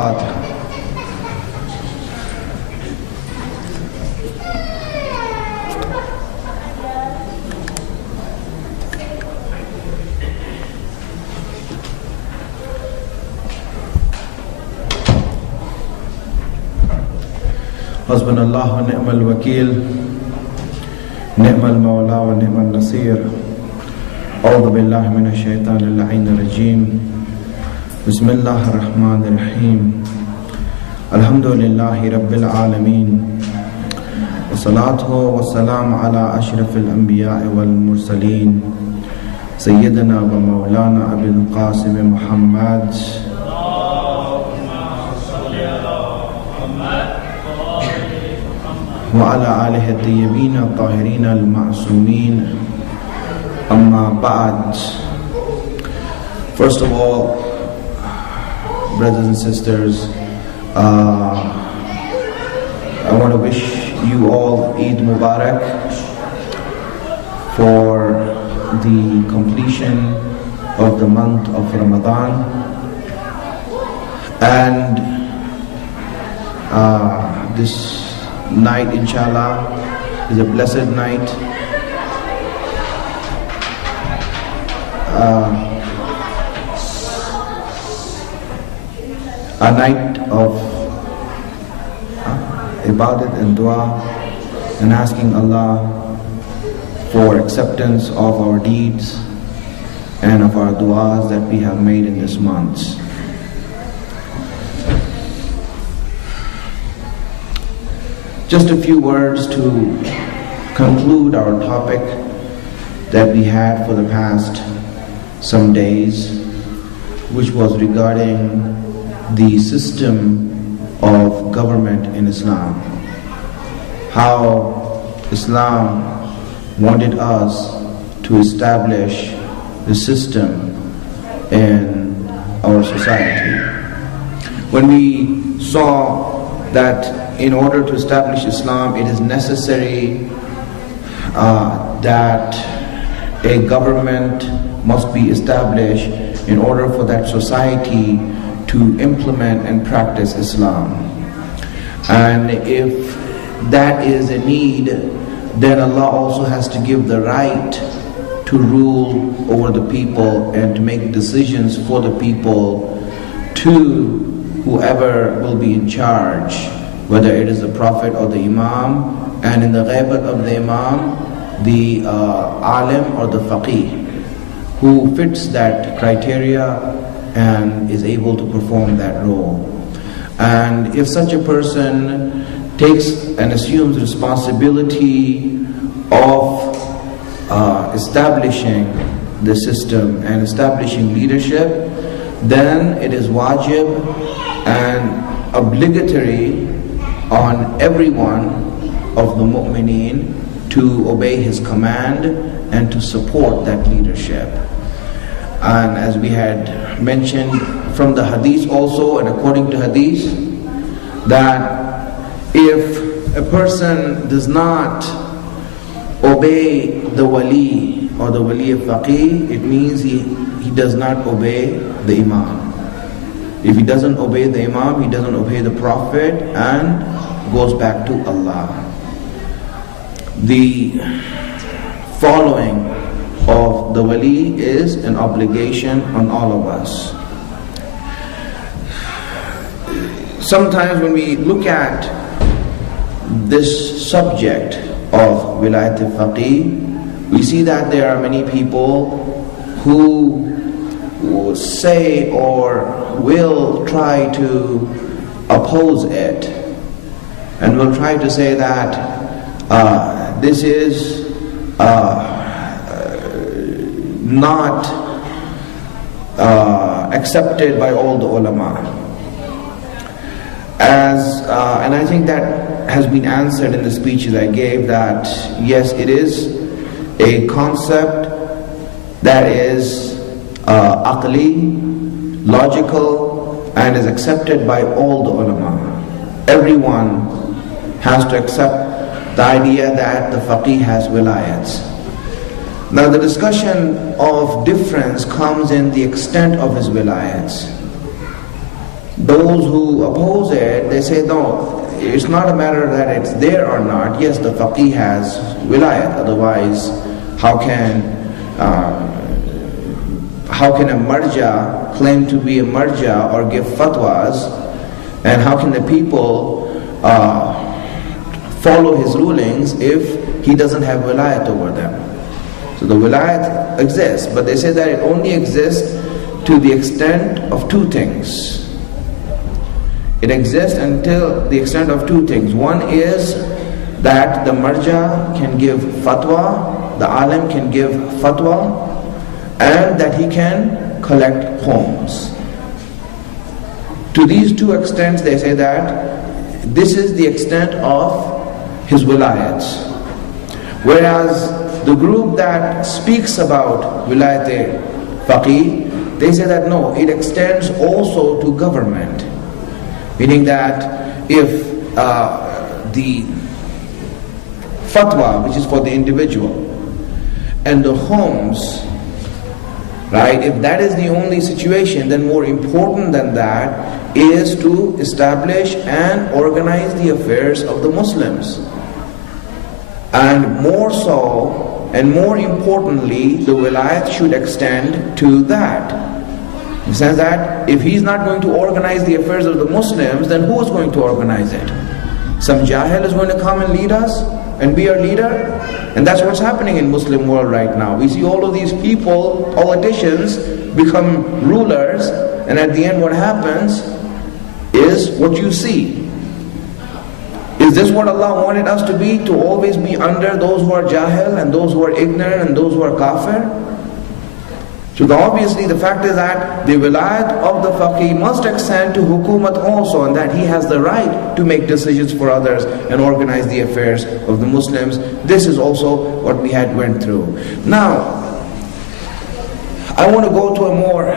حسبنا الله ونعم الوكيل نعم المولى ونعم النصير أعوذ بالله من الشيطان اللعين الرجيم بسم الله الرحمن الرحيم الحمد لله رب العالمين والصلاة والسلام على أشرف الأنبياء والمرسلين سيدنا ومولانا أبي القاسم محمد وعلى آله الطيبين الطاهرين المعصومين أما بعد. First of all, brothers and sisters, I want to wish you all Eid Mubarak for the completion of the month of Ramadan, and this night, inshallah, is a blessed night. A night of ibadat and dua, and asking Allah for acceptance of our deeds and of our duas that we have made in this month. Just a few words to conclude our topic that we had for the past some days, which was regarding the system of government in Islam. How Islam wanted us to establish the system in our society. When we saw that in order to establish Islam, it is necessary that a government must be established in order for that society to implement and practice Islam. And if that is a need, then Allah also has to give the right to rule over the people and to make decisions for the people to whoever will be in charge, whether it is the Prophet or the Imam, and in the ghaibat of the Imam, the alim or the Faqih, who fits that criteria and is able to perform that role. And if such a person takes and assumes responsibility of establishing the system and establishing leadership, then it is wajib and obligatory on everyone of the mu'mineen to obey his command and to support that leadership. And as we had mentioned from the hadith also, and according to hadith, that if a person does not obey the wali or the wali of faqih, it means he does not obey the imam. If he doesn't obey the imam, he doesn't obey the Prophet and goes back to Allah. The following of the wali is an obligation on all of us. Sometimes when we look at this subject of Wilayat-e Faqih, we see that there are many people who will say or will try to oppose it, and will try to say that this is not accepted by all the ulama. And I think that has been answered in the speeches I gave, that yes, it is a concept that is aqli, logical, and is accepted by all the ulama. Everyone has to accept the idea that the faqih has wilayats. Now the discussion of difference comes in the extent of his wilayats. those who oppose it, they say, no, it's not a matter that it's there or not. Yes, the Faqih has Wilayat, otherwise how can a marja claim to be a marja or give fatwas, and how can the people follow his rulings if he doesn't have Wilayat over them? So the Wilayat exists, but they say that it only exists to the extent of two things. It exists until the extent of two things. One is that the marja can give fatwa, the alim can give fatwa, and that he can collect homes. To these two extents, they say that this is the extent of his wilayats. Whereas the group that speaks about Vilayat-e Faqih, they say that no, it extends also to government. Meaning that if the fatwa, which is for the individual, and the homes, right, if that is the only situation, then more important than that is to establish and organize the affairs of the Muslims. And more so, and more importantly, the wilayat should extend to that. In the sense that if he's not going to organize the affairs of the Muslims, then who is going to organize it? Some jahil is going to come and lead us and be our leader? And that's what's happening in Muslim world right now. We see all of these people, politicians, become rulers, and at the end what happens is what you see. Is this what Allah wanted us to be? To always be under those who are jahil and those who are ignorant and those who are kafir? So obviously the fact is that the wilayat of the faqih must extend to hukumat also, and that he has the right to make decisions for others and organize the affairs of the Muslims. This is also what we had went through. Now, I want to go to a more,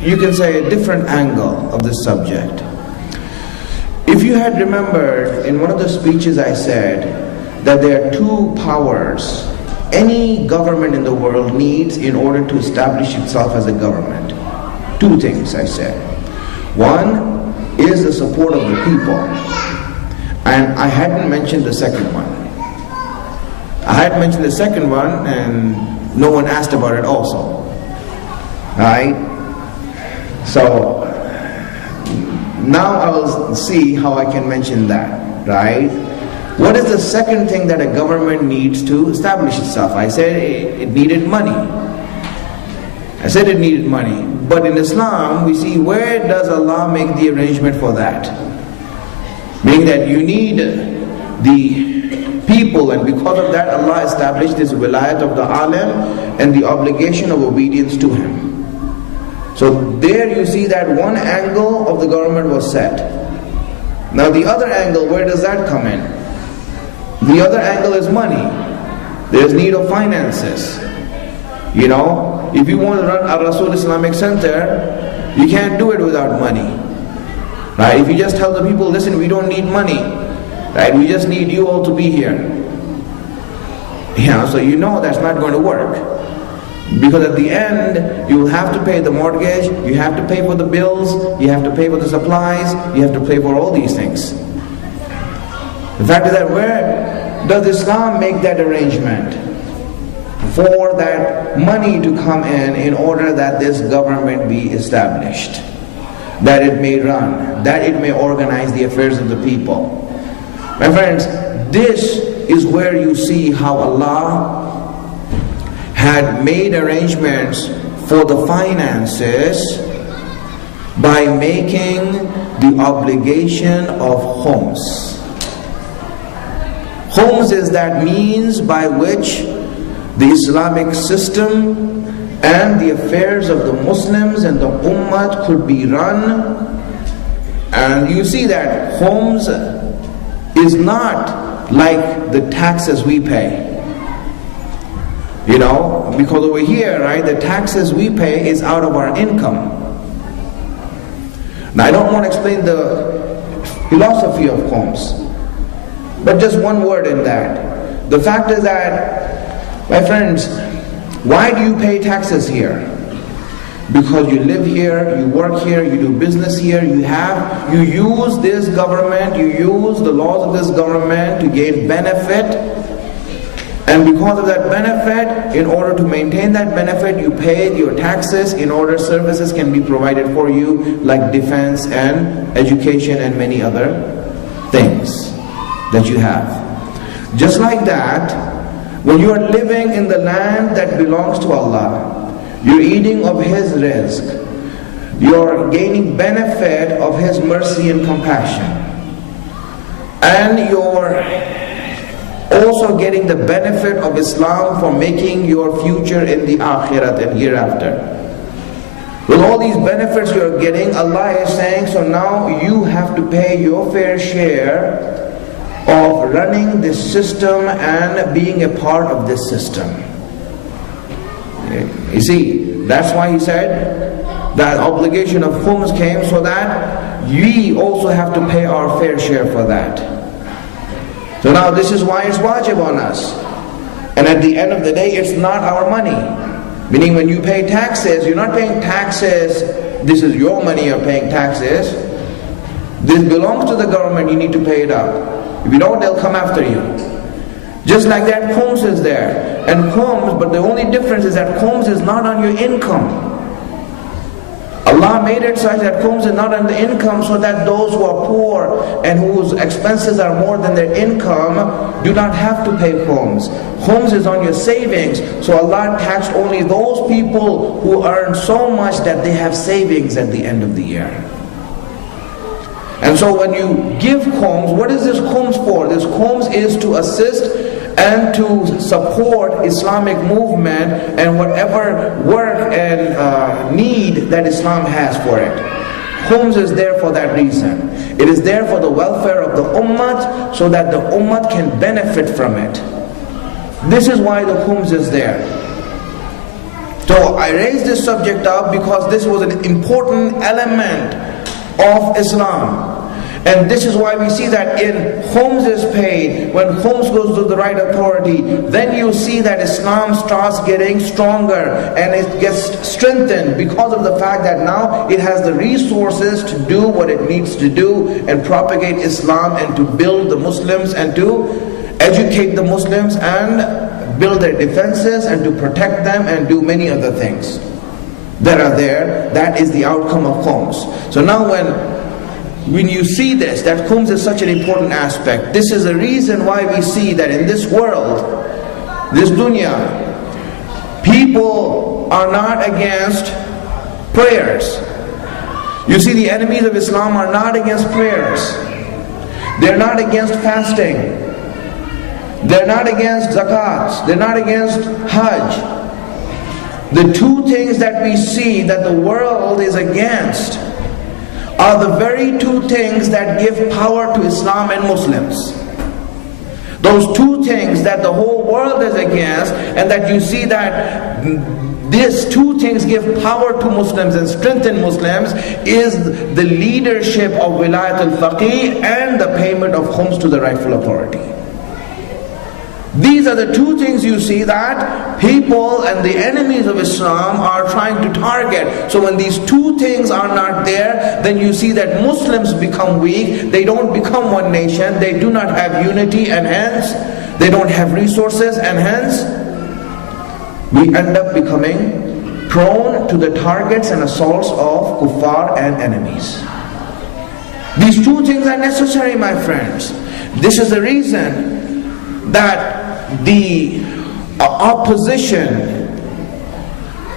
you can say a different angle of this subject. If you had remembered in one of the speeches I said that there are two powers any government in the world needs in order to establish itself as a government. Two things I said. One is the support of the people. And I hadn't mentioned the second one. I had mentioned the second one and no one asked about it also. Right? So now I will see how I can mention that. Right? What is the second thing that a government needs to establish itself? I said it needed money. I said it needed money. But in Islam, we see, where does Allah make the arrangement for that? Meaning that you need the people, and because of that Allah established this wilayat of the alim and the obligation of obedience to him. So there you see that one angle of the government was set. Now the other angle, where does that come in? The other angle is money. There's need of finances. You know, if you want to run a Rasul Islamic Center, you can't do it without money. Right? If you just tell the people, listen, we don't need money. Right? We just need you all to be here. So you know that's not going to work. Because at the end, you will have to pay the mortgage, you have to pay for the bills, you have to pay for the supplies, you have to pay for all these things. The fact is that where does Islam make that arrangement for that money to come in order that this government be established, that it may run, that it may organize the affairs of the people? My friends, this is where you see how Allah had made arrangements for the finances by making the obligation of homes. Homes is that means by which the Islamic system and the affairs of the Muslims and the Ummah could be run. And you see that homes is not like the taxes we pay. You know, because over here, right, the taxes we pay is out of our income. Now I don't want to explain the philosophy of homes, but just one word in that. The fact is that, my friends, why do you pay taxes here? because you live here, you work here, you do business here, you use this government, you use the laws of this government to gain benefit. And because of that benefit, in order to maintain that benefit, you pay your taxes in order services can be provided for you, like defense and education and many other things that you have. Just like that, when you are living in the land that belongs to Allah, you're eating of His rizq, you're gaining benefit of His mercy and compassion, and you're also getting the benefit of Islam for making your future in the akhirat and hereafter. With all these benefits you're getting, Allah is saying, so now you have to pay your fair share of running this system and being a part of this system. You see, that's why He said that obligation of khums came, so that we also have to pay our fair share for that. So now this is why it's wajib on us. And at the end of the day, it's not our money. Meaning when you pay taxes, you're not paying taxes, this is your money you're paying taxes. This belongs to the government, you need to pay it up. If you don't, they'll come after you. Just like that, khums is there. And khums, but the only difference is that khums is not on your income. Allah made it such that khums is not on the income, so that those who are poor and whose expenses are more than their income do not have to pay khums. Khums is on your savings, so Allah taxed only those people who earn so much that they have savings at the end of the year. And so when you give khums, what is this khums for? This khums is to assist and to support Islamic movement and whatever work and need that Islam has for it. Khums is there for that reason. It is there for the welfare of the ummah, so that the ummah can benefit from it. This is why the khums is there. So I raised this subject up because this was an important element of Islam. And this is why we see that in khums is paid, when khums goes to the right authority, then you see that Islam starts getting stronger and it gets strengthened because of the fact that now it has the resources to do what it needs to do and propagate Islam and to build the Muslims and to educate the Muslims and build their defenses and to protect them and do many other things that are there. That is the outcome of khums. So now when you see this, that khums is such an important aspect. This is the reason why we see that in this world, this dunya, people are not against prayers. You see, the enemies of Islam are not against prayers. They're not against fasting. They're not against zakats. They're not against hajj. The two things that we see that the world is against are the very two things that give power to Islam and Muslims. Those two things that the whole world is against, and that you see that these two things give power to Muslims and strengthen Muslims, is the leadership of Wilayat-e and the payment of khums to the rightful authority. These are the two things you see that people and the enemies of Islam are trying to target. So when these two things are not there, then you see that Muslims become weak. They don't become one nation. They do not have unity, and hence they don't have resources, and hence we end up becoming prone to the targets and assaults of kuffar and enemies. These two things are necessary, my friends. This is the reason that the opposition,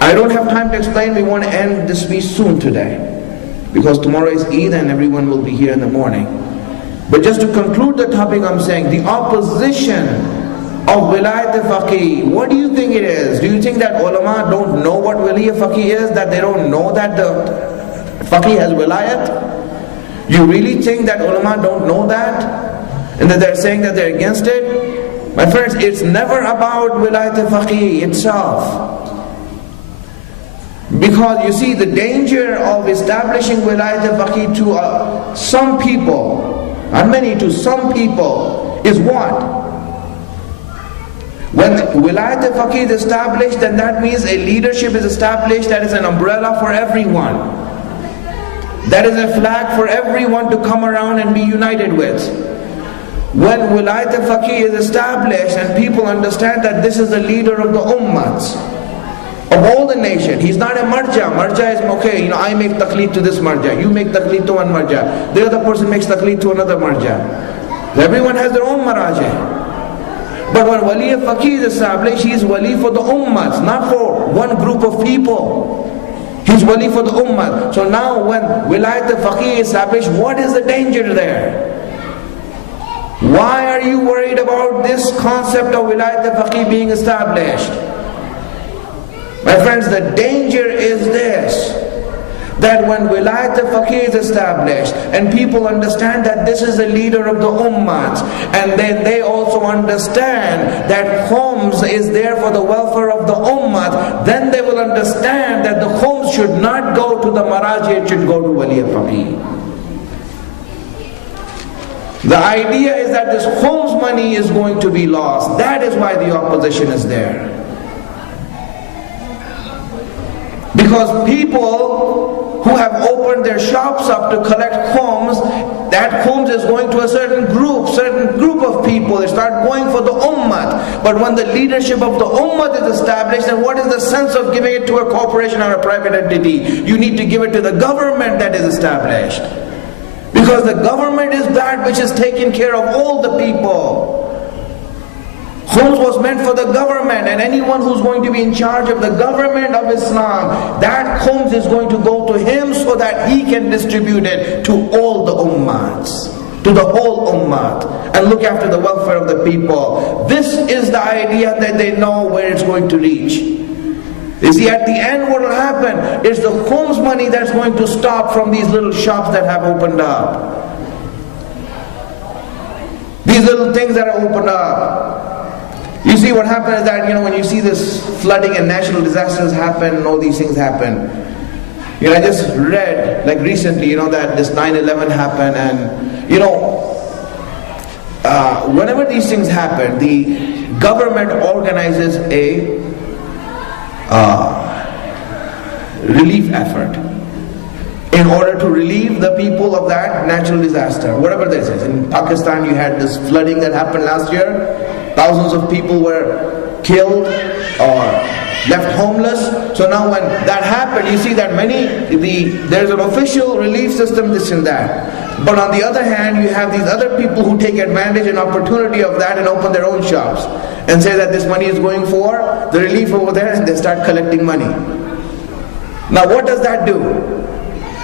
I don't have time to explain, we want to end this speech soon today, because tomorrow is Eid and everyone will be here in the morning. But just to conclude the topic, I'm saying the opposition of Vilayat-e, what do you think it is? Do you think that ulama don't know what Wilayat-e is? That they don't know that the Faqih has Wilayat? You really think that ulama don't know that? And that they're saying that they're against it? My friends, it's never about Wilayat-e itself. Because you see, the danger of establishing Wilayat-e to some people, not many, to some people, is what? When Wilayat-e Faqih is established, then that means a leadership is established that is an umbrella for everyone. That is a flag for everyone to come around and be united with. When Wilayat-e Faqih is established and people understand that this is the leader of the ummahs, of all the nation, he's not a marja. Marja is okay, I make taqleed to this marja, you make taqleed to one marja, the other person makes taqleed to another marja. Everyone has their own marajah. But when Wali Faqih is established, he is Wali for the ummahs, not for one group of people. He's Wali for the ummah. So now when Wilayat-e Faqih is established, what is the danger there? Why are you worried about this concept of Wilayat-e Faqih being established? My friends, the danger is this, that when Wilayat-e Faqih is established and people understand that this is the leader of the ummahs, and then they also understand that khums is there for the welfare of the ummah, then they will understand that the khums should not go to the maraji, it should go to Wali Faqih. The idea is that this khums money is going to be lost. That is why the opposition is there. Because people who have opened their shops up to collect khums, that khums is going to a certain group of people. They start going for the ummah. But when the leadership of the ummah is established, then what is the sense of giving it to a corporation or a private entity? You need to give it to the government that is established. Because the government is that which is taking care of all the people. Khums was meant for the government, and anyone who's going to be in charge of the government of Islam, that khums is going to go to him so that he can distribute it to all the ummahs, to the whole ummah, and look after the welfare of the people. This is the idea that they know where it's going to reach. You see, at the end what will happen is the khums money that's going to stop from these little shops that have opened up. These little things that are opened up. You see, what happens is that, when you see this flooding and natural disasters happen and all these things happen. I just read, like recently, that this 9/11 happened, and, whenever these things happen, the government organizes a relief effort in order to relieve the people of that natural disaster, whatever this is. In Pakistan, you had this flooding that happened last year. Thousands of people were killed or left homeless. So now when that happened, you see that there's an official relief system, this and that. But on the other hand, you have these other people who take advantage and opportunity of that and open their own shops and say that this money is going for the relief over there, and they start collecting money. Now what does that do?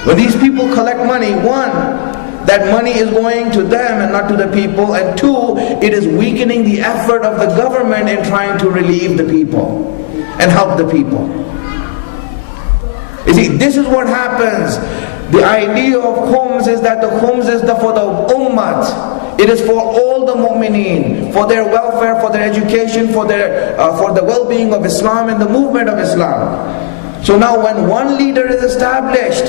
When these people collect money, one, that money is going to them and not to the people, and two, it is weakening the effort of the government in trying to relieve the people and help the people. You see, this is what happens. The idea of khums is that the khums is for the ummah. It is for all the mu'mineen, for their welfare, for their education, for the well-being of Islam and the movement of Islam. So now when one leader is established,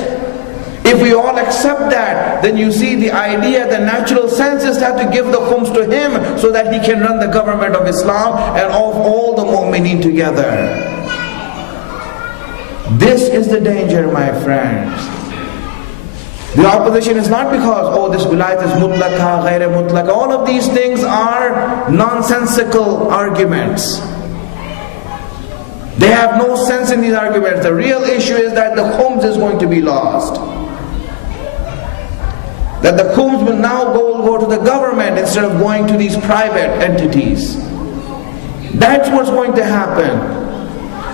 if we all accept that, then you see the idea, the natural sense is that to give the khums to him so that he can run the government of Islam and of all the mu'mineen together. This is the danger, my friends. The opposition is not because, this wilayat is mutlaka, ghair mutlaka. All of these things are nonsensical arguments. They have no sense in these arguments. The real issue is that the khums is going to be lost. That the khums will now go to the government instead of going to these private entities. That's what's going to happen.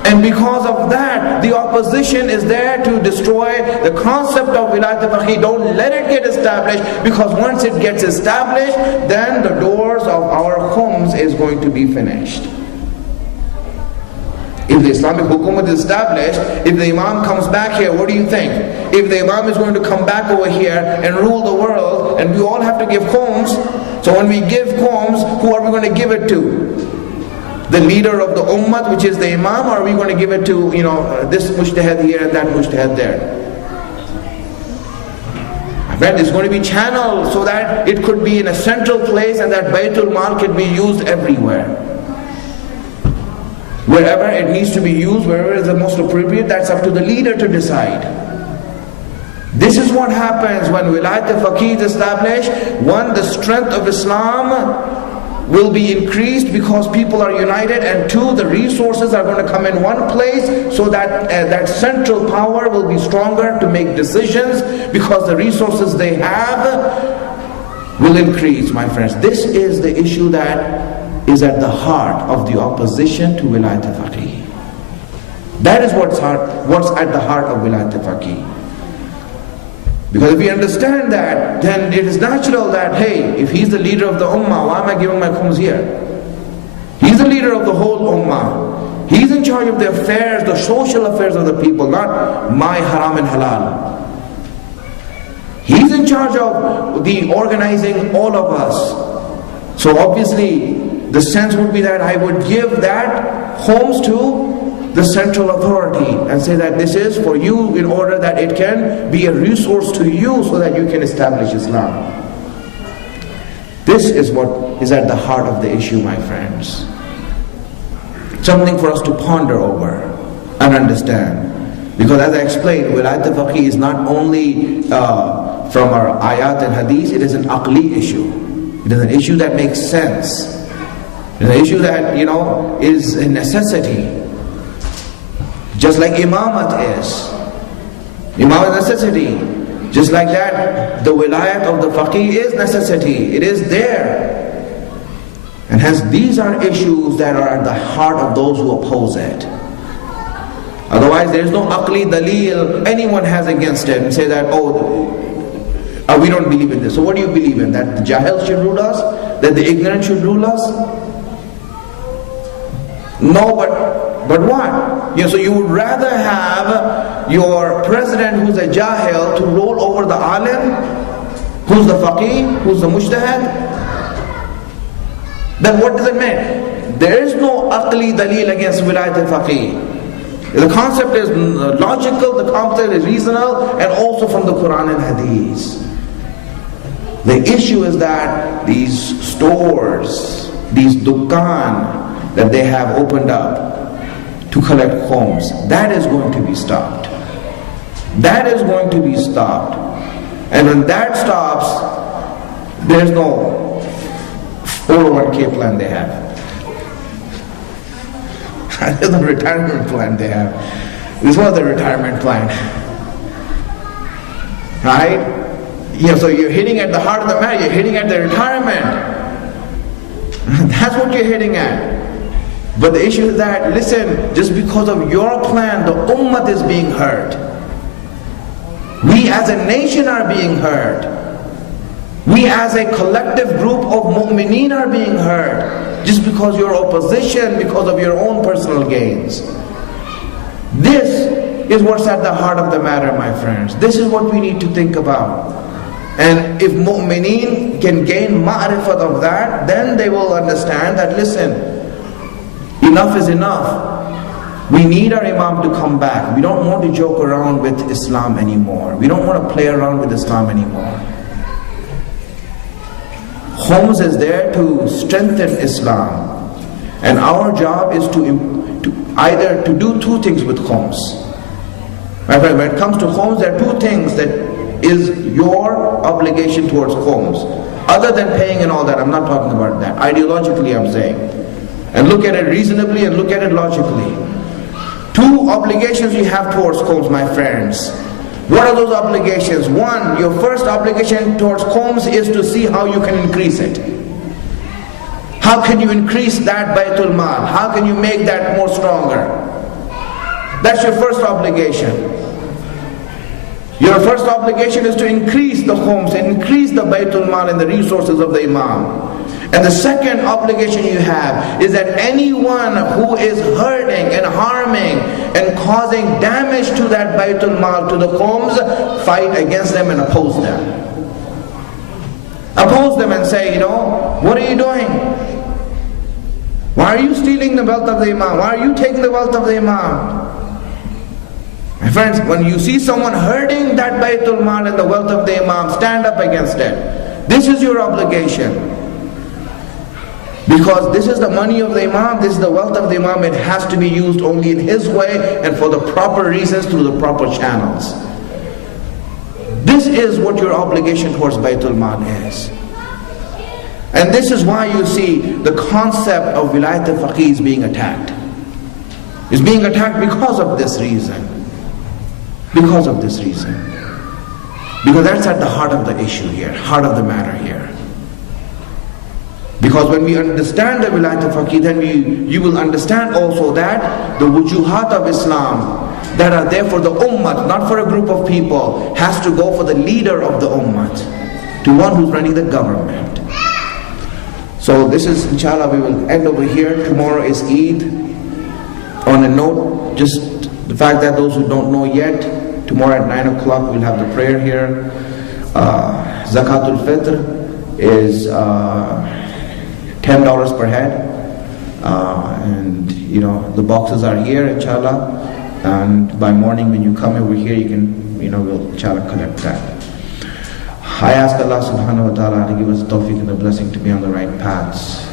And because of that, the opposition is there to destroy the concept of Wilayat-e Faqih. Don't let it get established, because once it gets established, then the doors of our khums is going to be finished. If the Islamic hukumat is established, if the Imam comes back here, what do you think? If the Imam is going to come back over here and rule the world, and we all have to give khums, so when we give khums, who are we going to give it to? The leader of the ummah, which is the Imam, or are we going to give it to, this mujtahid here and that mujtahid there? Friend, it's going to be channeled so that it could be in a central place, and that Baytul Mal could be used everywhere. Wherever it needs to be used, wherever is the most appropriate, that's up to the leader to decide. This is what happens when Wilayat-e Faqih is established. One, the strength of Islam will be increased because people are united, and two, the resources are going to come in one place, so that that central power will be stronger to make decisions, because the resources they have will increase, my friends. This is the issue that is at the heart of the opposition to Wilayat-e Faqih. That is what's at the heart of Wilayat-e Faqih. Because if we understand that, then it is natural that, hey, if he's the leader of the ummah, why am I giving my khums here? He's the leader of the whole ummah. He's in charge of the affairs, the social affairs of the people, not my haram and halal. He's in charge of the organizing all of us. So obviously, the sense would be that I would give that khums to the central authority and say that this is for you, in order that it can be a resource to you so that you can establish Islam. This is what is at the heart of the issue, my friends. Something for us to ponder over and understand. Because as I explained, Wilayat-e Faqih is not only from our ayat and hadith, it is an aqli issue. It is an issue that makes sense. It is an issue that, is a necessity. Just like imamat is. Imamat is necessity. Just like that, the wilayat of the faqih is necessity. It is there. And hence these are issues that are at the heart of those who oppose it. Otherwise there is no aqli dalil anyone has against it and say that, we don't believe in this. So what do you believe in? That the jahil should rule us? That the ignorant should rule us? No, but what? So you would rather have your president who's a jahil to roll over the alim, who's the faqih, who's the mujtahid? Then what does it mean? There is no aqli dalil against Wilayat-e Faqih. The concept is logical, the concept is reasonable, and also from the Quran and Hadith. The issue is that these stores, these dukkan that they have opened up to collect khums, that is going to be stopped. That is going to be stopped. And when that stops, there's no 401k plan they have. There's no retirement plan they have. This was the retirement plan. Right? So you're hitting at the heart of the matter, you're hitting at the retirement. That's what you're hitting at. But the issue is that, listen, just because of your plan, the ummah is being hurt. We as a nation are being hurt. We as a collective group of mu'mineen are being hurt. Just because you're opposition, because of your own personal gains. This is what's at the heart of the matter, my friends. This is what we need to think about. And if mu'mineen can gain ma'rifat of that, then they will understand that, listen, enough is enough. We need our imam to come back. We don't want to joke around with Islam anymore. We don't want to play around with Islam anymore. Khums is there to strengthen Islam. And our job is to do two things with khums. My friend, when it comes to khums, there are two things that is your obligation towards khums. Other than paying and all that, I'm not talking about that. Ideologically, I'm saying. And look at it reasonably and look at it logically. Two obligations you have towards khums, my friends. What are those obligations? One, your first obligation towards khums is to see how you can increase it. How can you increase that Baytul Mal? How can you make that more stronger? That's your first obligation. Your first obligation is to increase the khums and increase the Baytul Mal and the resources of the Imam. And the second obligation you have is that anyone who is hurting and harming and causing damage to that Baytul Mal, to the khums, fight against them and oppose them. Oppose them and say, what are you doing? Why are you stealing the wealth of the Imam? Why are you taking the wealth of the Imam? My friends, when you see someone hurting that Baytul Mal and the wealth of the Imam, stand up against it. This is your obligation. Because this is the money of the Imam, this is the wealth of the Imam, it has to be used only in his way and for the proper reasons through the proper channels. This is what your obligation towards Baitul Mal is. And this is why you see the concept of Wilayat-e Faqih is being attacked. It's being attacked because of this reason. Because of this reason. Because that's at the heart of the issue here, heart of the matter here. Because when we understand the Wilayat-e Faqih, then you will understand also that the wujuhat of Islam that are there for the ummah, not for a group of people, has to go for the leader of the ummah, to one who's running the government. So this is, inshallah, we will end over here. Tomorrow is Eid. On a note, just the fact that those who don't know yet, tomorrow at 9 o'clock we'll have the prayer here. Zakatul Fitr is $10 per head, and you know the boxes are here, inshallah. And by morning when you come over here, you can, we'll inshallah collect that. I ask Allah subhanahu wa ta'ala to give us the tawfiq and the blessing to be on the right paths,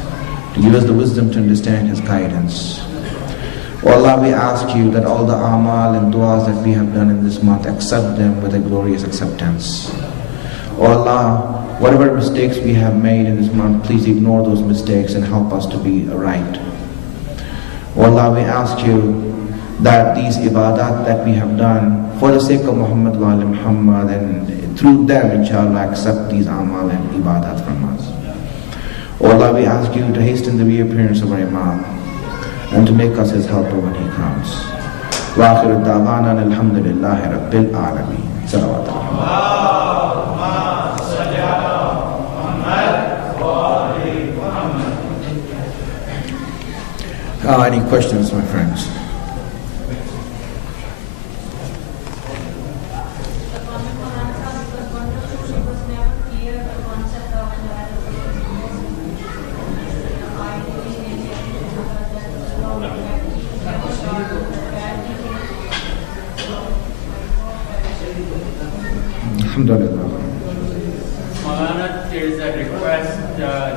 to give us the wisdom to understand His guidance. Oh Allah, we ask you that all the amal and du'as that we have done in this month, accept them with a glorious acceptance. Oh Allah, whatever mistakes we have made in this month, please ignore those mistakes and help us to be right. Oh Allah, we ask you that these ibadat that we have done for the sake of Muhammad wa ali Muhammad, and through them, inshallah, accept these amal and ibadat from us. Oh Allah, we ask you to hasten the reappearance of our Imam and to make us his helper when he comes. Wa akhiru da'wana alhamdulillahi rabbil alameen. Salawat any questions, my friends? Alhamdulillah. Maulana, there is a request.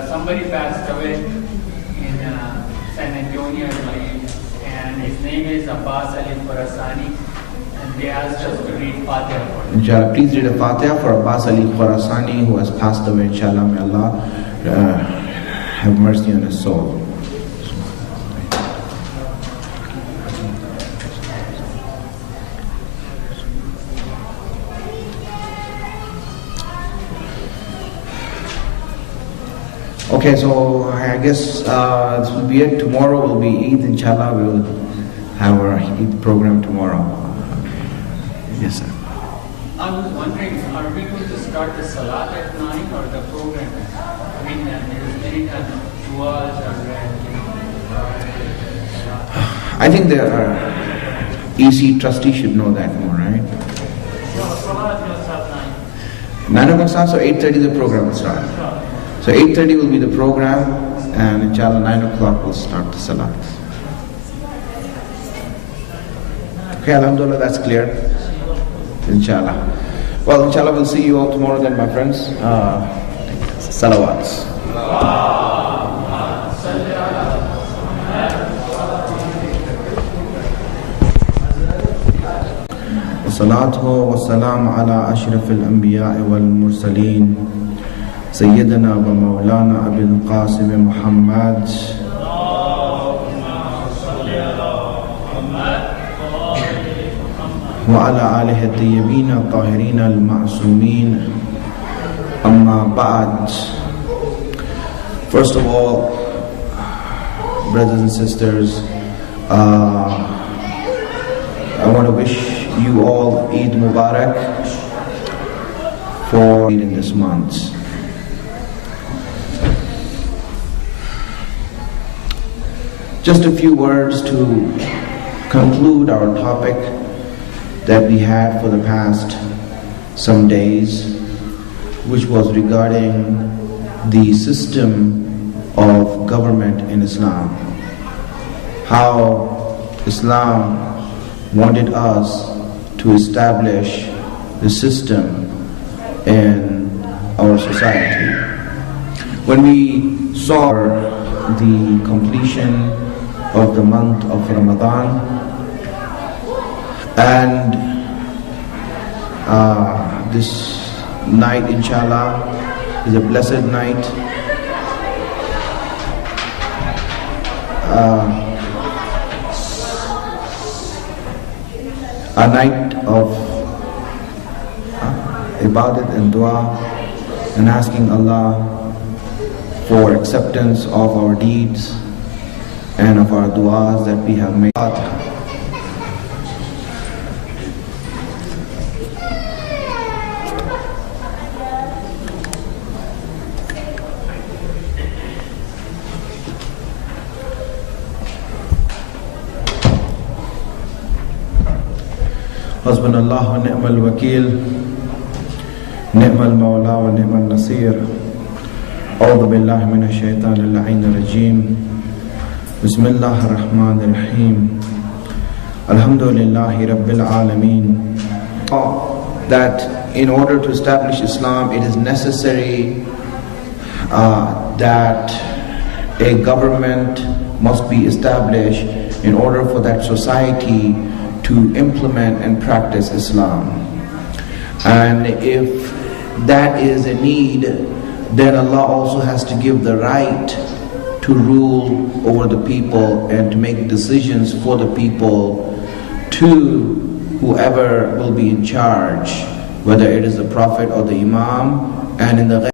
Somebody passed away in San Antonio, and his name is Abbas Ali Khurasani, and they asked us to read Fatiha for him. Inshallah, please read a Fatiha for Abbas Ali Khurasani, who has passed away. Inshallah, may Allah have mercy on his soul. Okay, so I guess this will be it. Tomorrow will be Eid, inshallah. We will have our Eid program tomorrow. Yes, sir. I was wondering, are we going to start the Salat at 9 or the program? I mean, there's many du'as or I think the EC trustee should know that more, right? No, Salat will start 9. 9 o'clock starts, so 8:30 the program will start. So 8:30 will be the program, and inshallah 9 o'clock will start the salat. Okay, alhamdulillah, that's clear. Inshallah. Well, inshallah, we'll see you all tomorrow then, my friends. Salawats. والصلاة والسلام على أشرف الأنبياء والمرسلين سيدنا ومولانا أبي القاسم محمد وعلى آله الطيبين الطاهرين المعصومين أما بعد. First of all, brothers and sisters, I want to wish you all Eid Mubarak for in this month. Just a few words to conclude our topic that we had for the past some days, which was regarding the system of government in Islam. How Islam wanted us to establish the system in our society. When we saw the completion of the month of Ramadan, and this night, inshallah, is a blessed night. A night of ibadat and dua, and asking Allah for acceptance of our deeds and of our du'as that we have made. Hasbunallah wa ni'mal wakil, ni'mal mawla wa ni'mal nasir. A'udhu billahi minash shaitanir la'inir rajim. Bismillahir rahmanir rahim. Alhamdulillahi rabbil alameen. That in order to establish Islam, it is necessary that a government must be established in order for that society to implement and practice Islam. And if that is a need, then Allah also has to give the right to rule over the people and to make decisions for the people to whoever will be in charge, whether it is the Prophet or the Imam. And in the